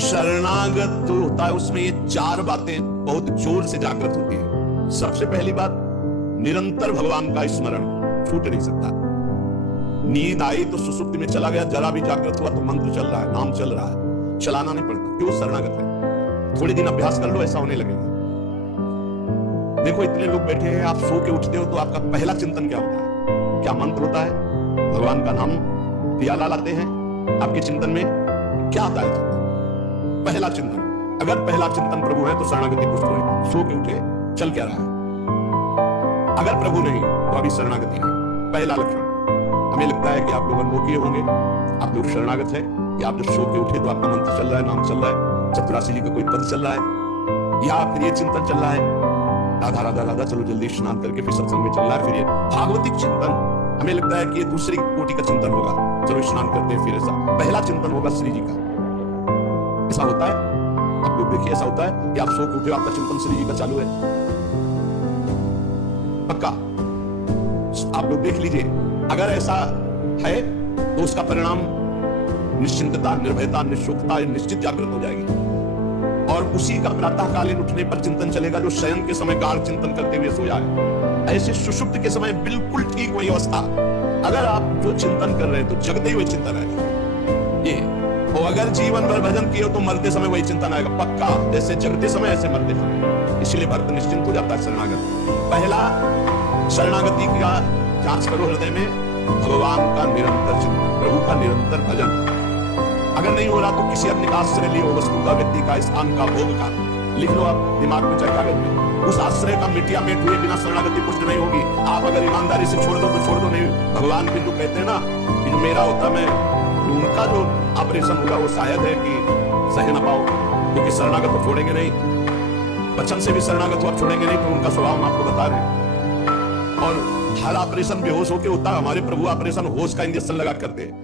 शरणागत जो होता है उसमें ये चार बातें बहुत जोर से जागृत होती है। सबसे पहली बात, निरंतर भगवान का स्मरण छूट नहीं सकता। नींद आई तो सुसुप्ति में चला गया, जरा भी जागृत हुआ तो मंत्र चल रहा है, नाम चल रहा है, चलाना नहीं पड़ता। क्यों? शरणागत है। थोड़े दिन अभ्यास कर लो, ऐसा होने लगेगा। देखो इतने लोग बैठे हैं, आप सो के उठते हो तो आपका पहला चिंतन क्या होता है? क्या मंत्र होता है? भगवान का नाम दिया लाते हैं। आपके चिंतन में क्या आता है? पहला चिंतन। अगर पहला चिंतन प्रभु है तो शरणागति पुष्ट हुई। सो के उठे, चल क्या रहा है? अगर प्रभु नहीं तो अभी शरणागति नहीं। पहला लक्षण। हमें लगता है कि आप लोग अनोखे होंगे, आप लोग शरणागत है, या आप जब सो के उठे तो आपका मंत्र चल रहा है, नाम चल रहा है, चतुरासी जी का कोई पद चल रहा है, या फिर ये चिंतन चल रहा है, राधा राधा राधा, चलो जल्दी स्नान करके फिर सत्संग में चल रहा है। फिर ये भागवतिक चिंतन, हमें लगता है कि ये दूसरी कोटि का चिंतन होगा, चलो स्नान करते हैं फिर ऐसा। पहला चिंतन होगा श्री जी का। ऐसा होता है? आप लोग देखिए, ऐसा होता है कि आप सो के उठे, आपका चिंतन श्री जी का चालू है? पक्का? आप लोग देख लीजिए, अगर ऐसा है तो उसका परिणाम निश्चिंतता, निर्भयता, निःशुकता, निश्चित जागृत हो जाएगी। और उसी का प्रातःकालीन उठने पर चिंतन चलेगा जो शयन के समय गाढ़ चिंतन करते हुए सो जाए। ऐसे सुषुप्त के समय बिल्कुल ठीक वही अवस्था। अगर आप जो चिंतन कर रहे हैं तो जगते हुए चिंतन आएगा ये, और अगर जीवन भर भजन किए तो मरते समय वही चिंतन आएगा पक्का। जैसे जगते समय ऐसे मरते समय। इसलिए भक्त निश्चिंत हो जाता है शरणागत। पहला, शरणागति का जांच करो हृदय में, भगवान का निरंतर चिंतन, प्रभु का निरंतर भजन। अगर नहीं हो रहा तो किसी अन्य का आश्रय लियो, वस्तु का, व्यक्ति का, स्थान का, भोग का। लिख लो आप दिमाग में, चाहे कागज में। उस आश्रय का मिटिया मेट हुए बिना शरणागति पुष्ट नहीं होगी। आप अगर ईमानदारी से छोड़ दो तो छोड़ दो, नहीं भगवान भी जो कहते हैं ना कि जो मेरा होता मैं, उनका जो ऑपरेशन होगा वो शायद है कि सह न पाओ, क्योंकि शरणागत तो छोड़ेंगे नहीं। बचन से भी शरणागत हो, आप छोड़ेंगे नहीं, तो उनका स्वभाव हम आपको बता रहे हैं। और हर ऑपरेशन बेहोश होकर होता है। हमारे प्रभु ऑपरेशन होश का इंजेक्शन लगा करते हैं।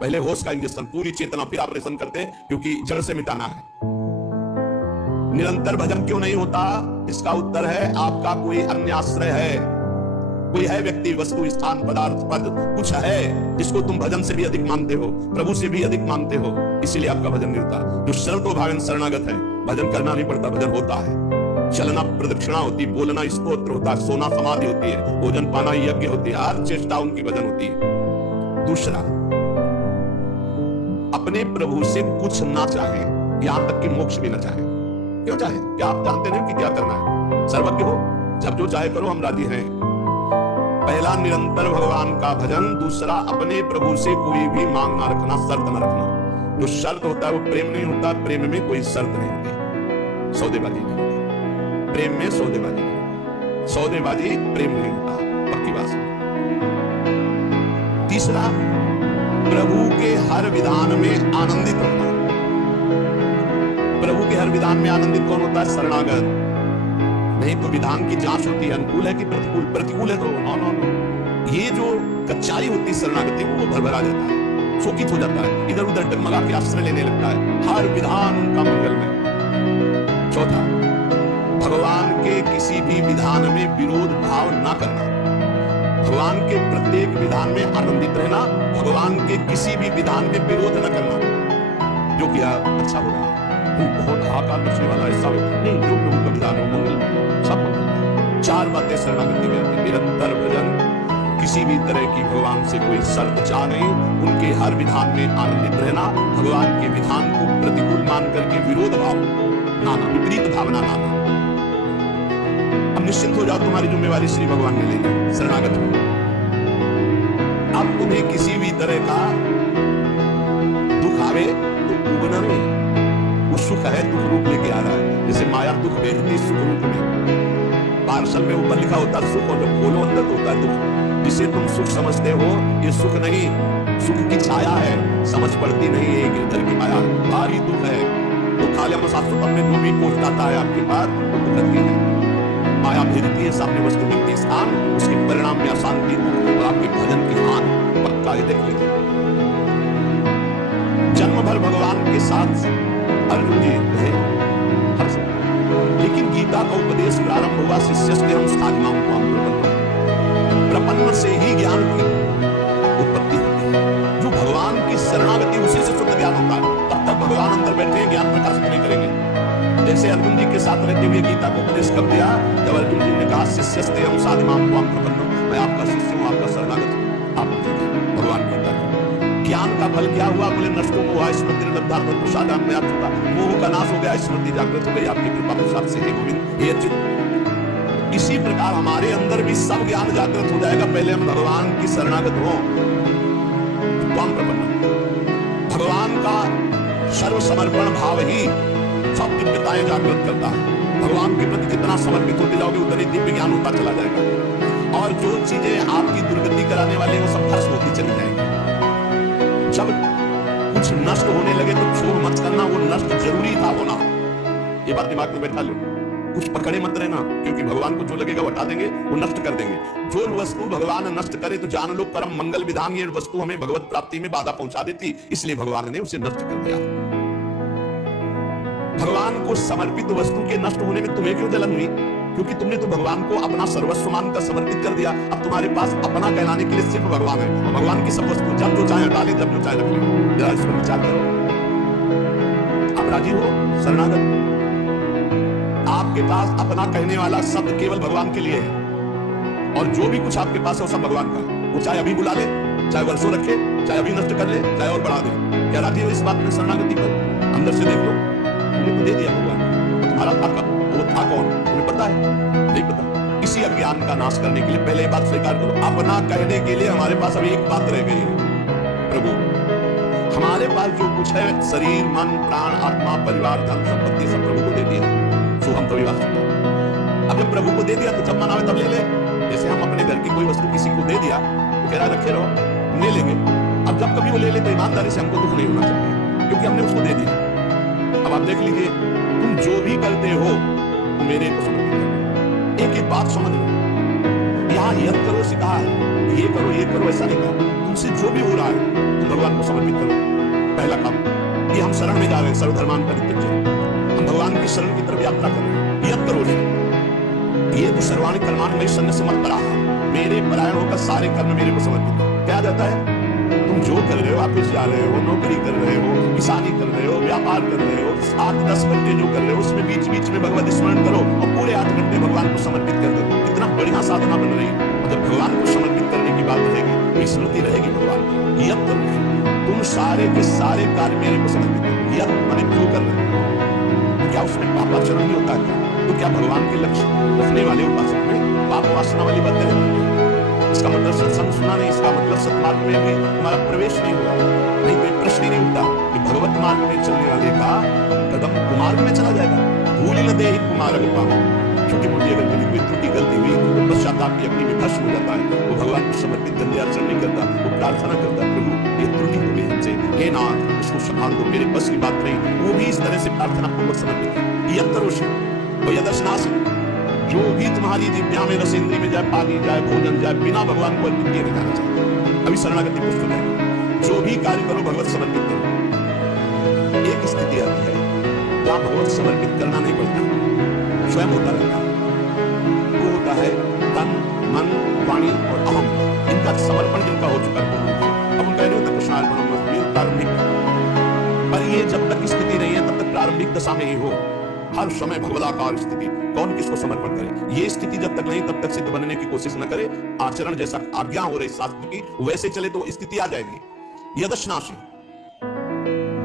पहले होश का इंजेक्शन, पूरी चेतना, फिर ऑपरेशन करते हैं, क्योंकि जड़ से मिटाना है। निरंतर भजन क्यों नहीं होता? इसका उत्तर है आपका कोई अन्य आश्रय है, कोई है व्यक्ति, वस्तु, स्थान, पदार्थ, पद, कुछ है जिसको तुम भजन से भी अधिक मानते हो, प्रभु से भी अधिक मानते हो, इसीलिए आपका भजन नहीं होता। जो सर्वतोभावन शरणागत है, भजन करना नहीं पड़ता, भजन होता है। चलना प्रदक्षिणा होती, बोलना स्तोत्र होता है, सोना समाधि होती है, भोजन पाना यज्ञ होती है, हर चेष्टा उनकी भजन होती है। दूसरा, अपने प्रभु से कुछ ना चाहे, यहां तक कि मोक्ष भी ना चाहे। क्यों चाहे? क्या आप जानते नहीं कि क्या करना है? सर्वज्ञ हो, जब जो चाहे करो, हम राजी हैं। पहला, निरंतर भगवान का भजन। दूसरा, अपने प्रभु से कोई भी मांग ना रखना, शर्त ना रखना। जो शर्त होता है वो प्रेम नहीं होता, प्रेम में कोई शर्त नहीं होती, सौदेबाजी नहीं होती। प्रेम में सौदेबाजी नहीं होती, सौदेबाजी प्रेम नहीं होता, पक्की बात। तीसरा, प्रभु के हर विधान में आनंदित होना। प्रभु के हर विधान में आनंदित कौन होता है? शरणागत। नहीं तो विधान की जांच होती है, अनुकूल है कि प्रतिकूल। प्रतिकूल है तो नो नो नो, ये जो कच्चाई होती है शरणागति, वो भरभरा जाता है, शोकित हो जाता है, इधर उधर डगमगा के आश्रय लेने लगता है। हर विधान उनका मंगल में। चौथा, भगवान के किसी भी विधान में विरोध भाव ना करना। भगवान के प्रत्येक विधान में आनंदित रहना, भगवान के किसी भी विधान में विरोध न करना। जो किया अच्छा होगा, बहुत हाहाकार मचने वाला ऐसा नहीं, जो प्रभु का विधान हो मंगल, सब मंगल। चार बातें शरणागति में: निरंतर भजन, किसी भी तरह की भगवान से कोई शर्त चाह नहीं, उनके हर विधान में आनंदित रहना, भगवान के विधान को प्रतिकूल मान करके विरोध भाव नाना, विपरीत भावना नाना। अब निश्चिंत हो जाओ, तुम्हारी जिम्मेवारी श्री भगवान ने ले ली, शरणागत हो। अब तुम्हें किसी भी तरह का दुख आवे तो उगना नहीं, वो सुख है, दुख रूप लेके आ रहा है। जैसे माया दुख भेजती सुख रूप में, पार्सल में ऊपर लिखा होता है सुख, और जब खोलो अंदर तो होता है दुख। जिसे तुम सुख समझते हो, ये सुख नहीं, सुख की छाया है, समझ पड़ती नहीं है, गिरधर की माया, भारी दुख है। तो खाले मसास्तुपम में जो भी पोस्ट आता है आपके पास, वो दुख है। माया भेजती है, सामने वस्तु मिलती है स्थान, उसके परिणाम में अशांति और आपके भजन की हान पक्का ही देख लेते। जन्म भर भगवान के साथ अर्जुन जी रहे, लेकिन गीता का उपदेश प्रारंभ हुआ शिष्यस्ते अनुष्ठानाम को प्रपन्न से ही ज्ञान की उत्पत्ति होती है। जो भगवान की शरणागति, उसी से शुद्ध ज्ञान होता है। तब तक भगवान अंदर बैठे हैं, ज्ञान प्रकाशित नहीं करेंगे। जैसे अर्जुन जी के साथ रहते हुए गीता को उपदेश कर दिया, जब अर्जुन जी ने कहा शिष्यस्ते हम साधिमाम त्वां प्रपन्नम, मैं आपका शिष्य हूं, आपका शरणागत हूं, आप मुझे देखें। भगवान गीता में ज्ञान का फल क्या हुआ? बोले नष्टो मोह स्मृति लब्धार्थ प्रसादान में चुका, मोह का नाश हो गया, स्मृति जागृत हो गई आपकी कृपा प्रसाद से। हे गोविंद, हे अच्युत, इसी प्रकार हमारे अंदर भी सब ज्ञान जागृत हो जाएगा। पहले हम भगवान की शरणागत हो, त्वां प्रपन्नम, भगवान का सर्व समर्पण भाव ही सब दिव्यताएं जागृत करता है। भगवान के प्रति जितना समर्पित होते जाओगे उतना ही दिव्य ज्ञान होता चला जाएगा, और जो चीजें आपकी दुर्गति कराने वाली वो सब भस्म होती चली जाएंगी। जब कुछ नष्ट होने लगे तो छोड़ मत करना, वो नष्ट जरूरी था होना। ये बात दिमाग में बैठा लो, कुछ पकड़े मत रहना, क्योंकि भगवान को जो लगेगा वो हटा देंगे, वो नष्ट कर देंगे। जो वस्तु भगवान नष्ट करे तो जान लो परम मंगल विधान, ये वस्तु हमें भगवत प्राप्ति में बाधा पहुंचा देती, इसलिए भगवान ने उसे नष्ट कर दिया। भगवान को समर्पित वस्तु के नष्ट होने में तुम्हें क्यों जलन हुई? क्योंकि तुमने तो भगवान को अपना सर्वस्व मानकर समर्पित कर दिया। अब तुम्हारे पास अपना कहलाने के लिए सिर्फ भगवान है, और भगवान की सब वस्तु जब जो चाहे हटा ले, जब जो चाहे रख ले। जरा इस पर विचार करो। आप राजी हो शरणागत? आपके पास अपना कहने वाला शब्द केवल भगवान के लिए है, और जो भी कुछ आपके पास है वो सब भगवान का है। वो चाहे अभी बुला ले, चाहे वर्षों रखे, चाहे अभी नष्ट कर ले, चाहे और बढ़ा दे। क्या राजी हो इस बात में शरणागति पर? अंदर से देख लो, तुमने तो दे दिया भगवान, तो तुम्हारा था कब? वो था कौन? तुम्हें पता है? नहीं पता। इसी अज्ञान का नाश करने के लिए पहले बात स्वीकार करो। अपना कहने के लिए हमारे पास अभी एक बात रह गई है, प्रभु। हमारे पास जो कुछ है, शरीर, मन, प्राण, आत्मा, परिवार, धन संपत्ति, सब प्रभु को दे दिया, जो हम कभी वास्तव में। अब जब प्रभु को दे दिया तो जब मन आवे तब ले ले। जैसे हम अपने घर की कोई वस्तु किसी को दे दिया, तो कह रहा रखे रहो, ले लेंगे। अब जब कभी वो ले ले तो ईमानदारी से हमको दुख नहीं होना चाहिए, क्योंकि हमने उसको दे दिया। अब आप देख लीजिए, तुम जो भी करते हो तो मेरे को समर्पित करो। एक एक बात समझ लो, यहाँ यह करो सिखा है, ये करो ऐसा नहीं कहा। तुमसे जो भी हो रहा है तुम भगवान को समर्पित करो। पहला काम ये, हम शरण में जा रहे हैं, सर्वधर्मान् परित्यज्य, हम भगवान की शरण की तरफ यात्रा कर रहे हैं। यह करो ये तो सर्वाणि कर्माणि मयि सन्न्यस्य मत्पराः, मेरे परायण होकर सारे कर्म मेरे को समर्पित करो। क्या जाता है? तुम जो कर रहे हो, ऑफिस जा रहे हो, नौकरी कर रहे हो, किसानी कर रहे हो, व्यापार कर रहे हो, 8-10 घंटे जो कर रहे हो उसमें बीच बीच में भगवत स्मरण करो, और पूरे 8 घंटे भगवान को समर्पित कर दो। इतना बढ़िया साधना बन रही है। जब भगवान को समर्पित करने की बात रहेगी तो स्मृति रहेगी भगवान की। यह तो तुम सारे के सारे कार्य मेरे को समर्पित करो। यह मैंने क्यों कर रहे हो? क्या उसमें पापाचरण नहीं होता है? तो क्या भगवान के लक्ष्य रखने वाले उपासक में पाप वासना वाली बातें रहती है? इसका मतलब सत्संग सुनना नहीं, इसका मतलब सत्मार्ग में भी तुम्हारा प्रवेश नहीं होगा। नहीं तो प्रश्न ही नहीं उठता कि भगवत मार्ग में चलने वाले का कदम कुमार्ग में चला जाएगा। भूल न दे ही कुमार्ग पाओ। छोटी मोटी अगर कभी कोई त्रुटि गलती हुई तो पश्चाताप की अग्नि में भस्म हो जाता है। वो भगवान को समर्पित गंदे आचरण नहीं करता, वो प्रार्थना करता, प्रभु ये त्रुटि हो गई हमसे, हे नाथ उसको संभाल दो, मेरे बस की बात नहीं। वो भी इस तरह से प्रार्थना पूर्वक समर्पित है। यह तरोषि और यदर्शनाश, जो भी तुम्हारी जिज्ञा में, रसेंद्री में, जाए पानी, जाए भोजन, जाए बिना भगवान को अर्पित किए जाना चाहिए। अभी शरणागति पुस्तक है, जो भी कार्य करो भगवत समर्पित करो। एक स्थिति आती है जहां भगवत समर्पित करना नहीं पड़ता, स्वयं होता रहता है। वो होता है तन, मन, वाणी और अहम, इनका समर्पण जिनका हो चुका है। अब उनका नहीं होता कृष्णार्पणम प्रारंभिक, पर ये जब तक स्थिति नहीं है तब तक प्रारंभिक दशा में ही हो। हर समय भगवदाकार स्थिति, कौन किसको समर्पण करे, ये स्थिति जब तक नहीं तब तक सिद्ध बनने की कोशिश न करे। आचरण जैसा आज्ञा हो रही शास्त्र की वैसे चले तो स्थिति आ जाएगी। यदश्नाशी,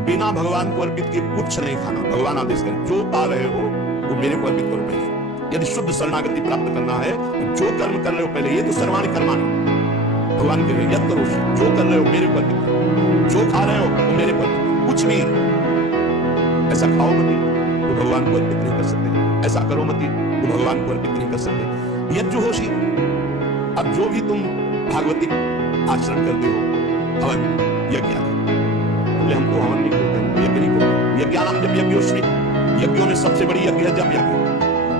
बिना भगवान को अर्पित किए कुछ नहीं खाना। भगवान आदेश करें जो पा रहे हो वो मेरे को अर्पित करो पहले। यदि शुद्ध शरणागति प्राप्त करना है तो जो कर्म कर रहे हो पहले, ये तो सर्वाणि कर्माणि भगवान के लिए, यद करो जो कर रहे हो मेरे को अर्पित करो, जो खा रहे हो वो मेरे को अर्पित करो। कुछ भी ऐसा खाओ मत तो भगवान को अर्पित नहीं कर सकते, ऐसा करो मती तो भगवान को अर्पित नहीं कर सकते। यज्ञ होशी, अब जो भी तुम भागवतिक आचरण करते हो, हवन यज्ञ, हम तो हवन नहीं करते, यज्ञ नहीं करते। यज्ञानाम जब यज्ञोश्री, यज्ञों में सबसे बड़ी यज्ञ है जब यज्ञ।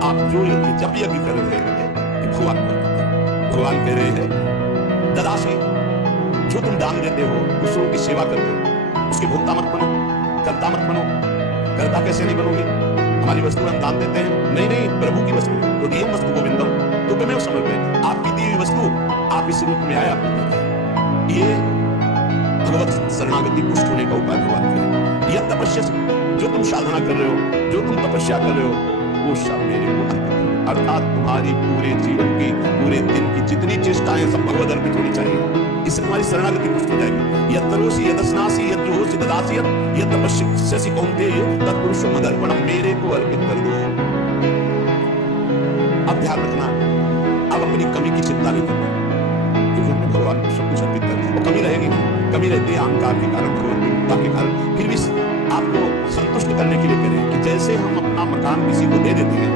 आप जो जब यज्ञ कर रहे हैं भगवान को, भगवान कह रहे हैं ददासी, जो तुम दान देते हो, दूसरों की सेवा करते हो, उसके भोक्ता मत बनो, कर्ता मत बनो। कर्ता कैसे नहीं बनोगे? हमारी वस्तु हम दान देते हैं, नहीं नहीं प्रभु की वस्तु, तो दिए वस्तु गोविंदम तुममें समर्पित, आपकी दी हुई वस्तु आप इस रूप में आए आपको। ये भगवत शरणागति पुष्ट होने का उपाय भगवान के। यह तपस्या जो तुम साधना कर रहे हो, जो तुम तपस्या कर रहे हो, वो सब मेरे को अर्पित करो। अर्थात तुम्हारी पूरे जीवन की, पूरे दिन की जितनी चेष्टाएं सब भगवद अर्पित होनी चाहिए। इससे तुम्हारी शरणागति पुष्ट हो जाएगी। यत् तरोसि यदस्नासि यत् जुहोसि ददासि यत् तपस्यसि कौन्तेय तत्पुरुषं मदर्पणम्, मेरे को अर्पित कर दो। अब ध्यान रखना, अब अपनी कमी की चिंता नहीं करनी, क्योंकि हमने भगवान को सब कुछ अर्पित कर दिया। वो कमी रहेगी नहीं, कमी रहती है अहंकार के कारण, भगवत के कारण। फिर भी आपको संतुष्ट करने के लिए करें कि जैसे हम अपना मकान किसी को दे देते हैं,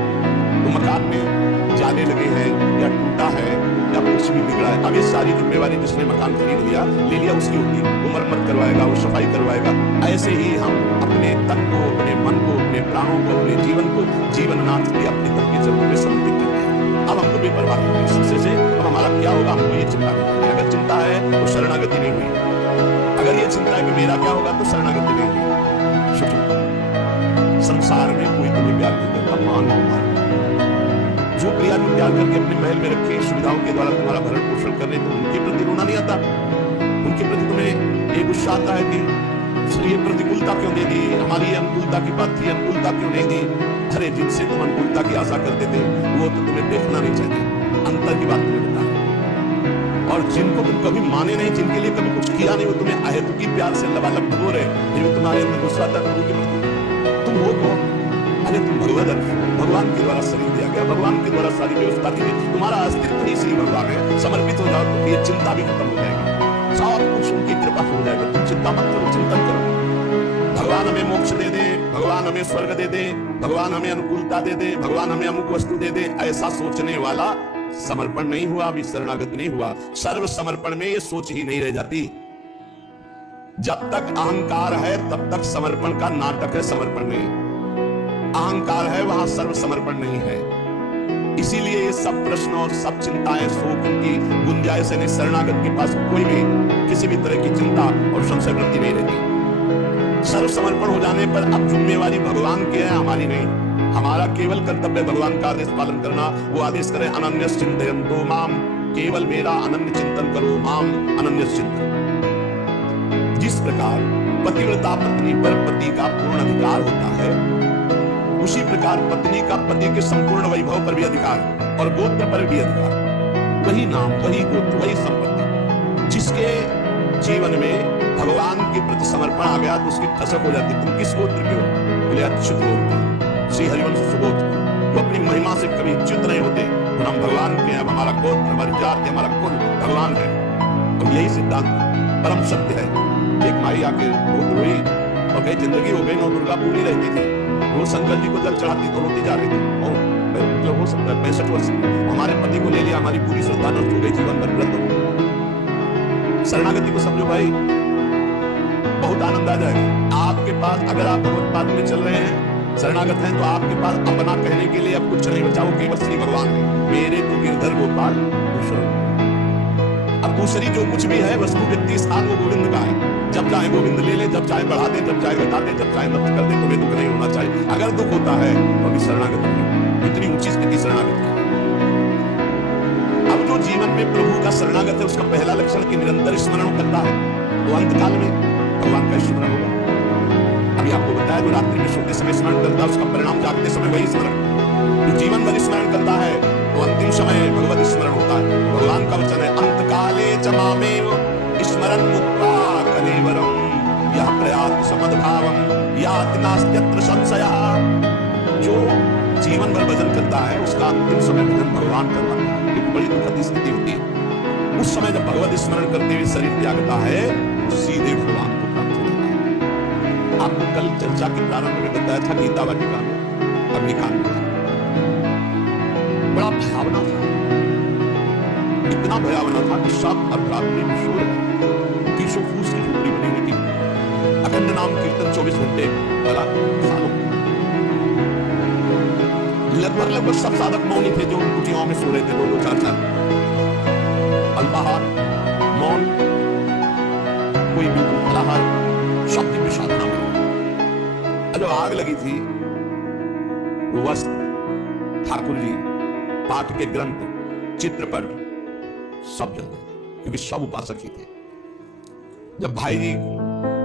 तो मकान में जाने लगे हैं या टूटा है या कुछ भी बिगड़ा है, अब ये सारी जिम्मेवारी जिसने मकान खरीद लिया ले लिया उसकी होती है। वो मरम्मत करवाएगा, वो सफाई करवाएगा। ऐसे ही हम अपने तन को, अपने मन को, अपने प्राणों को, अपने जीवन को जीवननाथ के अपने तन के चरणों में समर्पित करते हैं। अब हमको बेपरवाह नहीं है इस चीज़ से। अब हमारा क्या होगा, हमको ये चिंता नहीं है। अगर चिंता है तो शरणागति नहीं हुई, अगर ये चिंता है कि मेरा क्या होगा तो शरणागति नहीं हुई। संसार में कोई तुम्हें प्यार नहीं करता, मान लो मान। जो प्रिया भी प्यार करके अपने महल में रखे, सुविधाओं के द्वारा तुम्हारा भरण पोषण कर रहे, तो उनके प्रति रोना नहीं आता, उनके प्रति तुम्हें एक गुस्सा आता है कि ये प्रतिकूलता क्यों दे दी, हमारी अनुकूलता की बात थी, अनुकूलता क्यों नहीं दी। अरे जिनसे तुम अनुकूलता की आशा करते थे वो तो तुम्हें देखना नहीं चाहिए, अंतर की बात तुम्हें बता। और जिनको तुम कभी माने नहीं, जिनके लिए कभी कुछ किया नहीं, वो तुम्हें अहेतुकी प्यार से लबालब भगो रहे, फिर तुम्हारे अंदर गुस्सा आता है प्रभु के प्रति। तुम हो कौन? अरे तुम भगवान के द्वारा शरीर दिया गया, भगवान के द्वारा सारी व्यवस्था दी गई, तुम्हारा अस्तित्व ही श्री भगवान है। समर्पित हो जाओ तो ये चिंता भी खत्म हो जाएगी, सब कुछ उनकी कृपा हो जाएगा। तुम चिंता मत करो, चिंतन करो। भगवान हमें मोक्ष दे दे, भगवान हमें स्वर्ग दे दे, भगवान हमें अनुकूलता दे दे, भगवान हमें अमुक वस्तु दे दे, ऐसा सोचने वाला समर्पण नहीं हुआ, अभी शरणागत नहीं हुआ। सर्व समर्पण में ये सोच ही नहीं रह जाती। जब तक अहंकार है तब तक समर्पण का नाटक है, समर्पण नहीं। अहंकार है वहां सर्व समर्पण नहीं है। इसीलिए ये सब प्रश्न और सब चिंताएं, शोक की गुंजाइश है। शरणागत के पास कोई भी किसी भी तरह की चिंता और संशय वृत्ति नहीं रहती। सर्व समर्पण हो जाने पर अब जिम्मेवारी भगवान की है, हमारी नहीं। हमारा केवल कर्तव्य भगवान का आदेश पालन करना। वो आदेश करे अनन्यस चिंतयन्तो माम, केवल मेरा अनन्य चिंतन करो, माम अनन्यस चिंतन। जिस प्रकार पतिव्रता पत्नी पर पति का पूर्ण अधिकार होता है, उसी प्रकार पत्नी का पति के संपूर्ण वैभव पर भी अधिकार और गोत्र पर भी अधिकार। वही नाम, वही गोत्र, वही संपत्ति। जिसके जीवन में भगवान के प्रति समर्पण आ गया तो उसकी ठसक हो जाती। तुम किस गोत्र के हो? बोले अच्युत गोत्र, श्री हरिवंश सुगोत्र। वो अपनी महिमा से कभी च्युत नहीं होते। तो हम भगवान के हैं, हमारा गोत्र, हमारी जाति, हमारा कुल भगवान है। और यही सिद्धांत परम सत्य है। एक माई आके बहुत रोई और कही जिंदगी हो गई, नौ दुर्गा पूरी रहती थी, वो शंकर जी को जल चढ़ाती तो रोती जा रही थी। और मतलब हो सकता है 65 वर्ष हमारे पति को ले लिया, हमारी पूरी श्रद्धा नष्ट हो गई, जीवन भर व्रत हो। शरणागति को समझो भाई, बहुत आनंद आ जाएगा आपके पास। अगर आप भगवत पाद में चल रहे हैं, शरणागत हैं, तो आपके पास अपना कहने के लिए अब कुछ नहीं बचा, वो केवल श्री भगवान है। मेरे तो गिरधर गोपाल दूसरा। अब दूसरी जो कुछ भी है वस्तु, व्यक्ति, स्थान, वो गोविंद का है। जब चाहे गोविंद ले ले, जब चाहे बढ़ा दे, जब चाहे घटा दे, जब चाहे नष्ट कर दे। तुम्हें दुख नहीं होना चाहिए। अगर दुख होता है तो अभी शरणागत नहीं। इतनी ऊंची स्थिति शरणागत की। अब जो जीवन में प्रभु का शरणागत है, उसका पहला लक्षण कि निरंतर स्मरण करता है, वो अंतकाल में भगवान का स्मरण होगा। अभी आपको बताया, जो रात्रि में सोते समय स्मरण करता है उसका परिणाम जागते समय वही स्मरण। जो जीवन भर स्मरण करता है वो अंतिम समय भगवत स्मरण होता है। भगवान का वचन है अंतकाले च मामेव स्मरन् मुक्त्वा कलेवरम् यः प्रयाति समद्भावम् याति नास्त्यत्र संशयः। जो जीवन भर भजन करता है उसका अंतिम समय भजन भगवान करवाता है। एक बड़ी दुखद स्थिति होती है। उस समय जब भगवत स्मरण करते हुए शरीर त्यागता है तो सीधे भगवान को प्राप्त होता है। आपको कल चर्चा के प्रारंभ में बताया था गीता वाटिका में अग्निकांड में बड़ा भावना था, इतना भयावना था कि सब अर्धरात्रि में सो रहे, 300 फूस की झोपड़ी बनी हुई थी। अखंड नाम कीर्तन 24 घंटे वाला सालों। लगभग सब साधक मौनी थे जो कुटियाओं में सो रहे थे, 2-2, 4-4। अल्पाहार, मौन, कोई भी फलाहार, सब दिव्य साधना में। जो आग लगी थी वो वस्त्र, ठाकुर जी, पाठ के ग्रंथ, चित्रपट सब जल गए, क्योंकि सब उपासक ही थे। जब भाई जी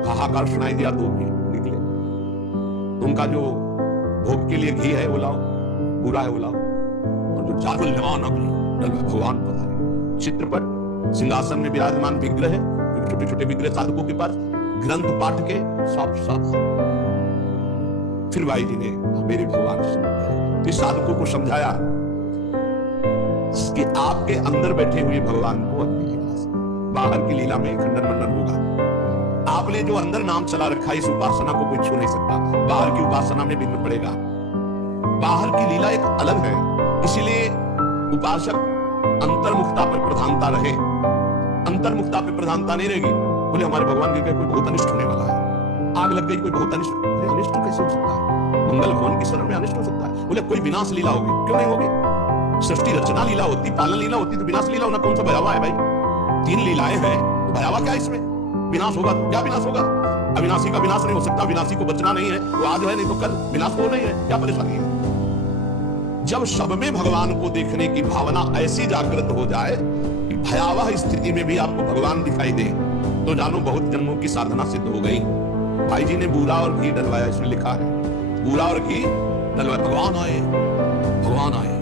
हाहाकार सुनाई दिया तो भी निकले। तो उनका जो भोग के लिए घी है वो लाओ, पूरा है वो लाओ, और जो जागल लेवान अग्नि भगवान पधारे। चित्रपट सिंहासन में विराजमान विग्रह है, छोटे छोटे विग्रह साधकों के पास, ग्रंथ पाठ के साफ साफ। फिर भाई जी ने मेरे भगवान तो इस साधकों को समझाया कि आपके अंदर बैठे हुए भगवान को बाहर की लीला में खंडन मंडन होगा। आपने जो अंदर नाम चला रखा है, इस उपासना को कोई छू नहीं सकता। बाहर की उपासना में भिन्न पड़ेगा। बाहर की लीला एक अलग है, इसीलिए उपासक अंतर्मुखता पर प्रधानता रहे। अंतर्मुखता पर प्रधानता नहीं रहेगी, बोले हमारे भगवान के कोई बहुत अनिष्ट होने वाला है, आग लग गई, कोई बहुत अनिष्ट कैसे हो सकता है? मंगल भवन की शरण में अनिष्ट हो सकता है? बोले कोई विनाश लीला होगी, क्यों नहीं होगी? सृष्टि रचना लीला होती, पालन लीला होती, तो विनाश लीला होना कौन सा भयावह है भाई? 3 लीलाएं हैं, भयावह क्या इसमें? विनाश होगा, क्या विनाश होगा? अविनाशी का विनाश नहीं हो सकता, विनाशी को बचना नहीं है, वो आज है नहीं तो कल, विनाश हो नहीं है, क्या परेशानी है? जब सब में भगवान को देखने की भावना ऐसी जागृत हो जाए कि भयावह स्थिति में भी आपको भगवान दिखाई दे, तो जानो बहुत जन्मों की साधना सिद्ध हो गई। भाई जी ने बूरा और घी डलवाया, इसमें लिखा है बूरा और घी डलवाया, भगवान आए, भगवान आए।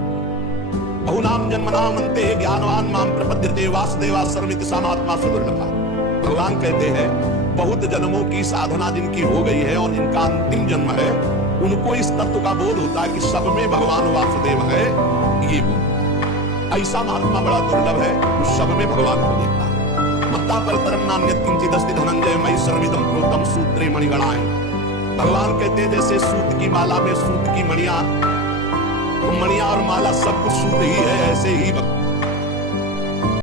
बहुनाम जन्मनाम अन्ते ज्ञानवान माम प्रपद्यते वासुदेवा सर्वमिति समात्मा सुदुर्लभा। भगवान कहते हैं बहुत जन्मों की साधना जिनकी हो गई है और जिनका अंतिम जन्म है, उनको इस तत्व का बोध होता है कि सब में भगवान वासुदेव है। ये बोध ऐसा महात्मा बड़ा दुर्लभ है जो सब में भगवान को देखता है। मत्ता पर तरम नान्यत् किंचित् अस्ति धनंजय मयि सर्वमिदं प्रोतं सूत्रे मणिगणाय। भगवान कहते हैं जैसे सूत की माला में सूत की मणियां, तो मणियां और माला सब कुछ सूत ही है, ऐसे ही